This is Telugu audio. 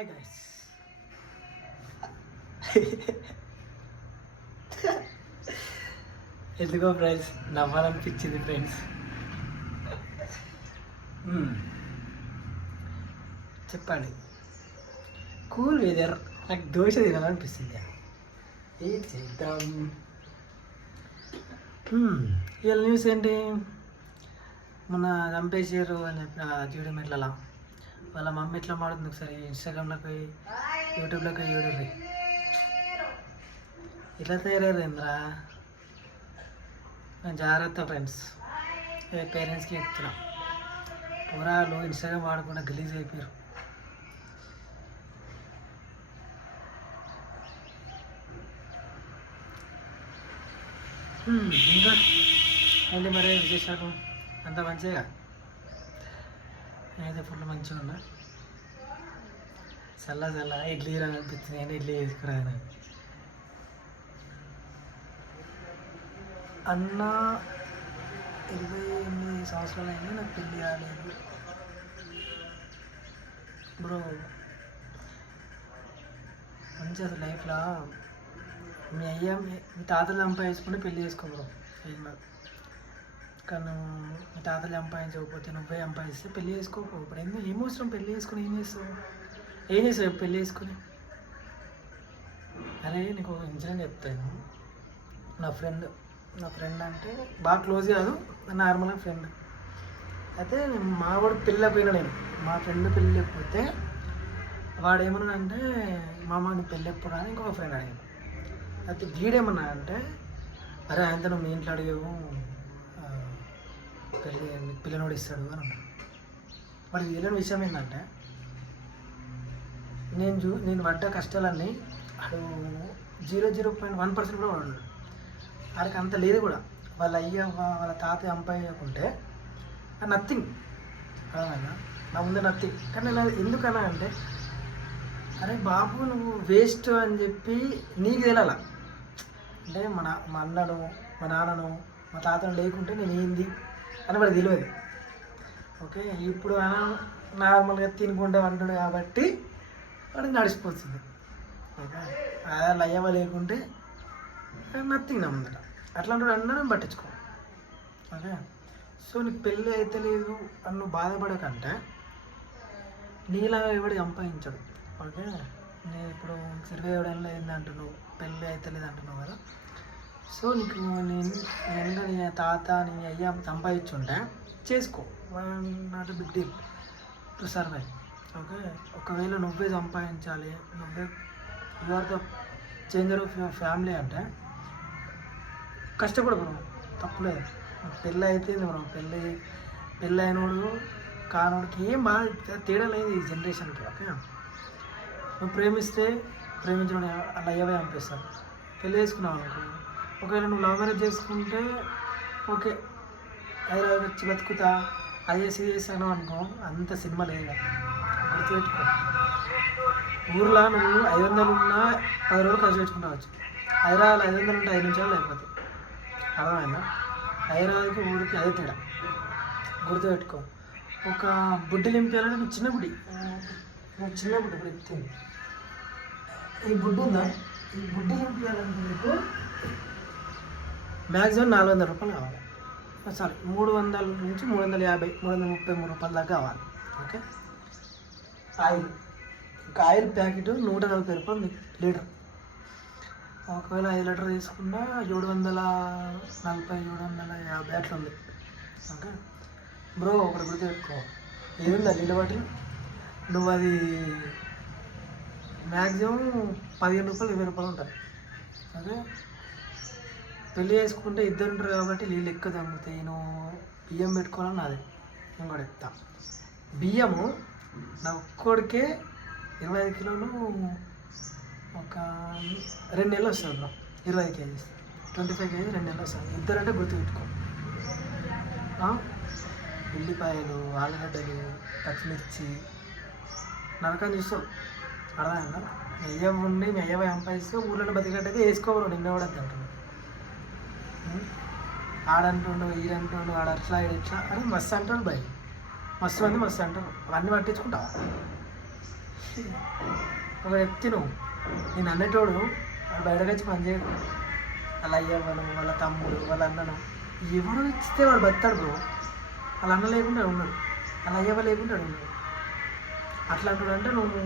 Hi guys. ఎందుకో ఫ్రెండ్స్ నవ్వాలనిపించింది ఫ్రెండ్స్. చెప్పండి. కూల్ వెదర్, నాకు దోశ తినాలనిపిస్తుంది. ఏం చేద్దాం? ఇవాళ న్యూస్ ఏంటి? మొన్న చంపేసారు అని చెప్పిన జీడి మెట్లలో వాళ్ళ మమ్మీ ఎట్లా మాడుతుంది ఒకసారి ఇన్స్టాగ్రామ్లోకి పోయి యూట్యూబ్లోకి పోయి చూడండి. ఇట్లా తయారయ్యారు ఏంద్రా. నేను జాగ్రత్త ఫ్రెండ్స్, పేరెంట్స్కి చెప్తున్నా. పురాలు ఇన్స్టాగ్రామ్ వాడకుండా గలీజ్ అయిపోయారు. ఇంకా ఏంటి మరి విశేషాలు? అంత మంచిగా? నేనైతే ఫుల్ మంచిగా ఉన్నా. చల్ల ఇడ్లీ అనిపిస్తుంది. నేను ఇడ్లీ వేసుకురాను. అన్న 28 సంవత్సరాలు అయింది, నాకు పెళ్ళి కాలేదు బ్రో. మంచి అసలు లైఫ్లో మీ మీ తాతలు సంపాదించుకుంటే పెళ్ళి చేసుకో బ్రో. కానీ మీ తాతలు సంపాదించకపోతే నువ్వే సంపాదిస్తే పెళ్ళి చేసుకోకు. ఇప్పుడు ఏమవసరం పెళ్ళి చేసుకుని? ఏం చేస్తావు పెళ్ళి చేసుకుని? అరే నీకు ఒక ఇన్సిడెంట్ చెప్తాను. నా ఫ్రెండ్ అంటే బాగా క్లోజ్ కాదు, నార్మల్గా ఫ్రెండ్. అయితే మా వాడు పెళ్ళి అయిపోయినా, మా ఫ్రెండ్ పెళ్ళి అయిపోతే వాడు ఏమన్నా అంటే మామ నీ పెళ్ళి ఎప్పుడు అని ఇంకొక ఫ్రెండ్ అడిగాడు. అయితే వీడేమన్నా అంటే అరే ఆయనతో నువ్వు మీ ఇంట్లో అడిగావు, పిల్లనోడు ఇస్తాడు అని అన్నాడు. మరి వీళ్ళని విషయం ఏంటంటే నేను పడ్డ కష్టాలన్నీ అడు 0.1% కూడా వాడు. వాడికి అంత లేదు కూడా. వాళ్ళ వాళ్ళ తాత సంపాదించకుంటే నథింగ్. అదన్నా నా ముందు నథింగ్. కానీ నేను ఎందుకన్నా అంటే అరే బాబు నువ్వు వేస్ట్ అని చెప్పి నీకు తెలాల. అంటే మా అన్నను, మా నాన్నను, మా తాతను లేకుంటే నేను ఏంది అని వాడు తెలియదు. ఓకే, ఇప్పుడు నార్మల్గా తినుకుంటే అంటాడు కాబట్టి వాడికి నడిచిపోతుంది. ఓకే, అలా అయ్యవ లేకుంటే నథింగ్ నా ముందట. అట్లాంటి అన్నా నేను పట్టించుకో. ఓకే, సో నీకు పెళ్ళి అయితే లేదు అని నువ్వు బాధపడకంటే నీలాగా ఎవడు సంపాదించడు. ఓకే, నేను ఇప్పుడు 27 ఏళ్ళు అయింది అంటున్నావు, పెళ్ళి అయితే లేదు అంటున్నావు కదా. సో నీకు నేను నీ తాత నీ అయ్యా సంపాదించుంటే చేసుకో, not big deal to survive. Okay, ఒకవేళ నువ్వే సంపాదించాలి, నువ్వే you are the changer of your family అంటే కష్టపడు బ్రో, తప్పులేదు. పెళ్ళి అయితే బ్రో, పెళ్ళి అయినోడు కానోడికి ఏం బాగా తేడా లేదు ఈ జనరేషన్కి. ఓకే, నువ్వు ప్రేమిస్తే ప్రేమించడం అలా అయ్యవే అనిపిస్తారు. పెళ్ళి చేసుకున్నావు అనుకో, ఒకవేళ నువ్వు లవ్ మ్యారేజ్ చేసుకుంటే ఓకే హైదరాబాద్ వచ్చి బతుకుతా అది చేసాను అనుకో, అంత సినిమా లేదు. గుర్తుపెట్టుకో, ఊర్లో నువ్వు 500 ఉన్నా 10 రోజులు ఖర్చు పెట్టుకుంటావచ్చు. హైదరాబాద్ 500 ఉంటే 5 నిమిషాలు అయిపోతుంది. అర్థమైందా? హైదరాబాద్కి ఊరికి అదే తేడా. గుర్తుపెట్టుకో, ఒక బుడ్డి నింపాలంటే నువ్వు చిన్న బుడ్డి ఇప్పుడు ఎత్తుంది. ఈ బుడ్డి ఉందా, ఈ బుడ్డి నింపాలంటే నీకు మ్యాక్సిమం 400 రూపాయలు కావాలి. సారీ, 300 నుంచి 350, 333 రూపాయల దాకా కావాలి. ఓకే, ఆయిల్, ఒక ఆయిల్ ప్యాకెట్ 140 రూపాయలు లీటర్. ఒకవేళ 5 లీటర్ తీసుకున్నా 740, 750 అట్లా ఉంది. ఓకే బ్రో, ఒకటి గుర్తుపెట్టుకో, ఏముంది నీళ్ళ బాటిల్, నువ్వు అది మ్యాక్సిమం 15 రూపాయలు 20 రూపాయలు ఉంటుంది. ఓకే, పెళ్ళి చేసుకుంటే ఇద్దరు ఉంటారు కాబట్టి నీళ్ళు ఎక్కువ తగ్గుతాయి. నువ్వు బియ్యం పెట్టుకోవాలని నాది. నేను కూడా చెప్తా, బియ్యము నా ఒక్కడికే 25 కిలోలు ఒక 2 నెలలు వస్తుంది బ్రో. 25 కేజీస్ 25 కేజీ 2 నెలలు వస్తుంది. ఇద్దరంటే గుర్తుపెట్టుకో. ఉల్లిపాయలు, ఆలుగడ్డలు, పచ్చిమిర్చి నరకం చూస్తావు. అర్థమైందా? మెయ్యం ఉండి మెయ్యవ సంపాదిస్తే ఊళ్ళో బతికట్టయితే వేసుకోవాలి. నిన్న కూడా అంటున్నాడు, ఆడంటుండు ఈడంటుండు, ఆడ అట్లా ఇట్లా అని మస్తు అంటారు భయ్. మస్తు మంది మస్తు అంటారు. అవన్నీ పట్టించుకుంటావా? ఒక వ్యక్తి నువ్వు నేను అనేటోడు వాడు బయటకు వచ్చి పనిచేయడు. వాళ్ళ అయ్యవ్వను, వాళ్ళ తమ్ముడు, వాళ్ళ అన్నను ఎవడు ఇస్తే వాడు బతాడు బ్రో. వాళ్ళ అన్న లేకుండా ఉన్నాడు, వాళ్ళ అయ్యవ్వ లేకుండా ఉన్నాడు. అట్లాంటి అంటే నువ్వు